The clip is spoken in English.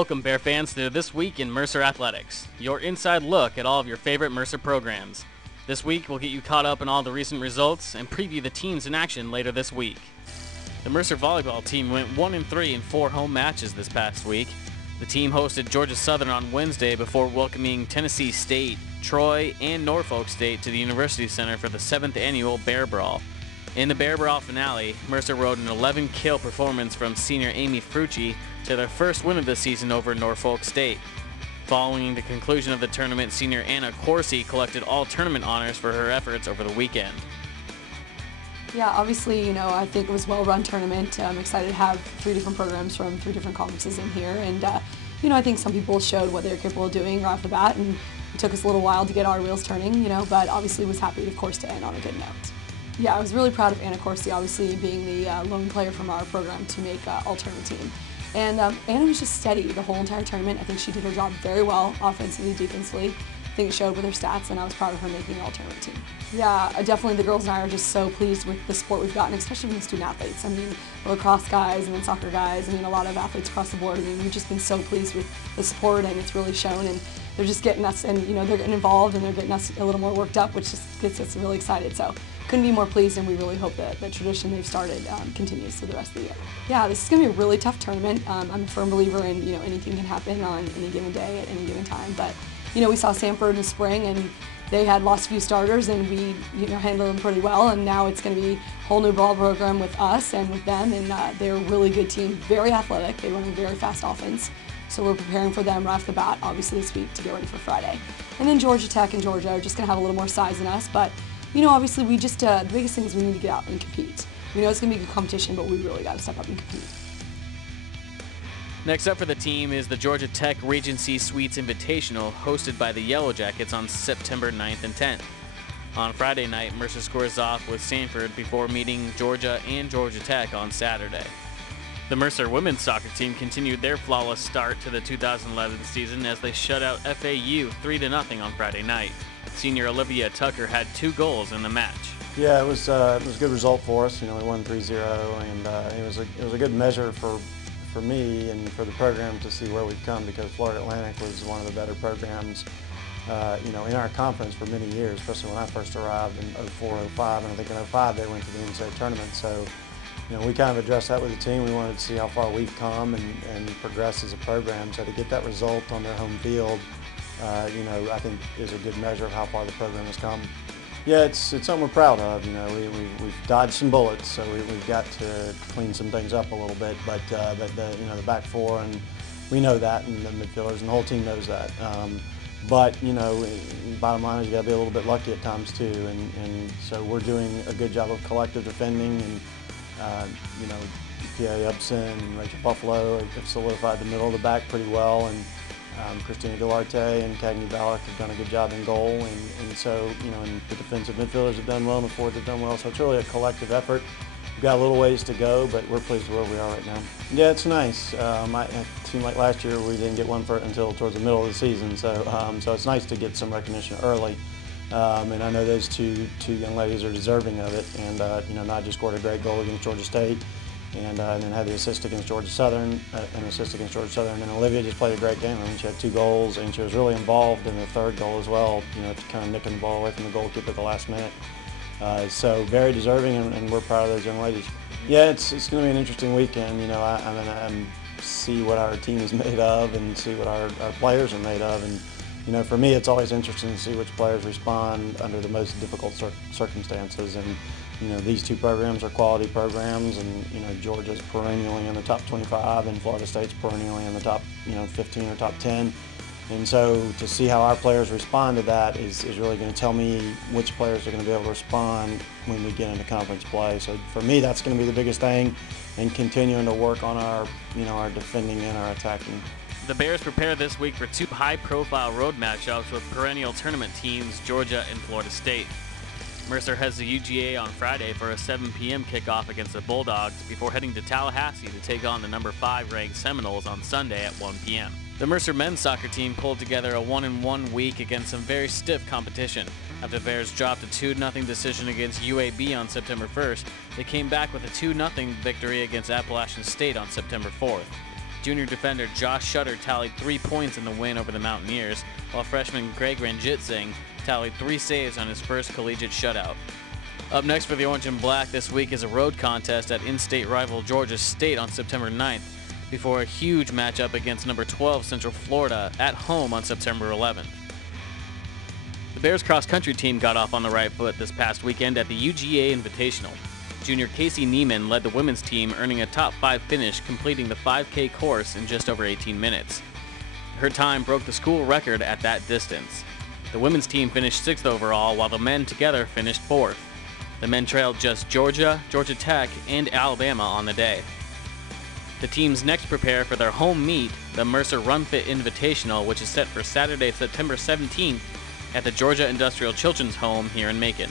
Welcome, Bear fans, to This Week in Mercer Athletics, your inside look at all of your favorite Mercer programs. This week, we'll get you caught up on all the recent results and preview the teams in action later this week. The Mercer volleyball team went 1-3 in 4 home matches this past week. The team hosted Georgia Southern on Wednesday before welcoming Tennessee State, Troy, and Norfolk State to the University Center for the 7th annual Bear Brawl. In the Bear Brawl finale, Mercer rode an 11-kill performance from senior Amy Frucci to their first win of the season over Norfolk State. Following the conclusion of the tournament, senior Anna Corsi collected all tournament honors for her efforts over the weekend. Yeah, obviously, I think it was a well-run tournament. I'm excited to have 3 different programs from 3 different conferences in here. And, I think some people showed what they're capable of doing right off the bat. And it took us a little while to get our wheels turning, but obviously was happy, of course, to end on a good note. Yeah, I was really proud of Anna Corsi, obviously being the lone player from our program to make all-tournament team. And Anna was just steady the whole entire tournament. I think she did her job very well, offensively, defensively. I think it showed with her stats, and I was proud of her making the all-tournament team. Yeah, definitely the girls and I are just so pleased with the support we've gotten, especially from the student athletes. I mean, lacrosse guys and then soccer guys, a lot of athletes across the board. We've just been so pleased with the support, and it's really shown, and they're just getting us, and they're getting involved, and they're getting us a little more worked up, which just gets us really excited. So couldn't be more pleased, and we really hope that the tradition they've started continues through the rest of the year. Yeah, this is going to be a really tough tournament. I'm a firm believer in, anything can happen on any given day at any given time, but we saw Sanford in the spring, and they had lost a few starters, and we handled them pretty well, and now it's going to be a whole new ball program with us and with them, and they're a really good team, very athletic. They run a very fast offense, so we're preparing for them right off the bat, obviously this week, to get ready for Friday. And then Georgia Tech and Georgia are just going to have a little more size than us, but obviously we just, the biggest thing is we need to get out and compete. We know it's going to be a good competition, but we really got to step up and compete. Next up for the team is the Georgia Tech Regency Suites Invitational, hosted by the Yellow Jackets on September 9th and 10th. On Friday night, Mercer squares off with Sanford before meeting Georgia and Georgia Tech on Saturday. The Mercer women's soccer team continued their flawless start to the 2011 season as they shut out FAU 3-0 on Friday night. Senior Olivia Tucker had 2 goals in the match. Yeah, it was a good result for us. We won 3-0, and it was a good measure for me and for the program to see where we've come, because Florida Atlantic was one of the better programs, in our conference for many years, especially when I first arrived in 04, 05, and I think in 05 they went to the NCAA tournament. So, we kind of addressed that with the team. We wanted to see how far we've come and progress as a program. So to get that result on their home field, I think is a good measure of how far the program has come. Yeah, it's something we're proud of. We've dodged some bullets, so we've got to clean some things up a little bit. But the back four, and we know that, and the midfielders, and the whole team knows that. But bottom line is you got to be a little bit lucky at times too, and so we're doing a good job of collective defending, and P.A. Upson and Rachel Buffalo have solidified the middle of the back pretty well, and Christina Duarte and Cagney Ballack have done a good job in goal, and so, and the defensive midfielders have done well, and the forwards have done well, so it's really a collective effort. We've got a little ways to go, but we're pleased with where we are right now. Yeah, it's nice. It seemed like last year we didn't get one until towards the middle of the season, so it's nice to get some recognition early. And I know those two young ladies are deserving of it, and Nadja scored a great goal against Georgia State, and then had the assist against Georgia Southern, and then Olivia just played a great game. She had 2 goals, and she was really involved in the 3rd goal as well, kind of nicking the ball away from the goalkeeper at the last minute. So very deserving, and we're proud of those young ladies. Yeah, it's going to be an interesting weekend. I'm going to see what our team is made of and see what our players are made of, and for me, it's always interesting to see which players respond under the most difficult circumstances. And these 2 programs are quality programs, and Georgia's perennially in the top 25, and Florida State's perennially in the top 15 or top 10. And so to see how our players respond to that is really going to tell me which players are going to be able to respond when we get into conference play. So for me, that's going to be the biggest thing, and continuing to work on our our defending and our attacking. The Bears prepare this week for 2 high-profile road matchups with perennial tournament teams Georgia and Florida State. Mercer heads to UGA on Friday for a 7 p.m. kickoff against the Bulldogs before heading to Tallahassee to take on the number 5 ranked Seminoles on Sunday at 1 p.m. The Mercer men's soccer team pulled together a 1-1 week against some very stiff competition. After the Bears dropped a 2-0 decision against UAB on September 1st, they came back with a 2-0 victory against Appalachian State on September 4th. Junior defender Josh Shutter tallied 3 points in the win over the Mountaineers, while freshman Greg Ranjitsingh tallied 3 saves on his first collegiate shutout. Up next for the Orange and Black this week is a road contest at in-state rival Georgia State on September 9th, before a huge matchup against number 12 Central Florida at home on September 11th. The Bears cross-country team got off on the right foot this past weekend at the UGA Invitational. Junior Casey Neiman led the women's team, earning a top 5 finish, completing the 5K course in just over 18 minutes. Her time broke the school record at that distance. The women's team finished 6th overall, while the men together finished 4th. The men trailed just Georgia, Georgia Tech, and Alabama on the day. The teams next prepare for their home meet, the Mercer Run Fit Invitational, which is set for Saturday, September 17th at the Georgia Industrial Children's Home here in Macon.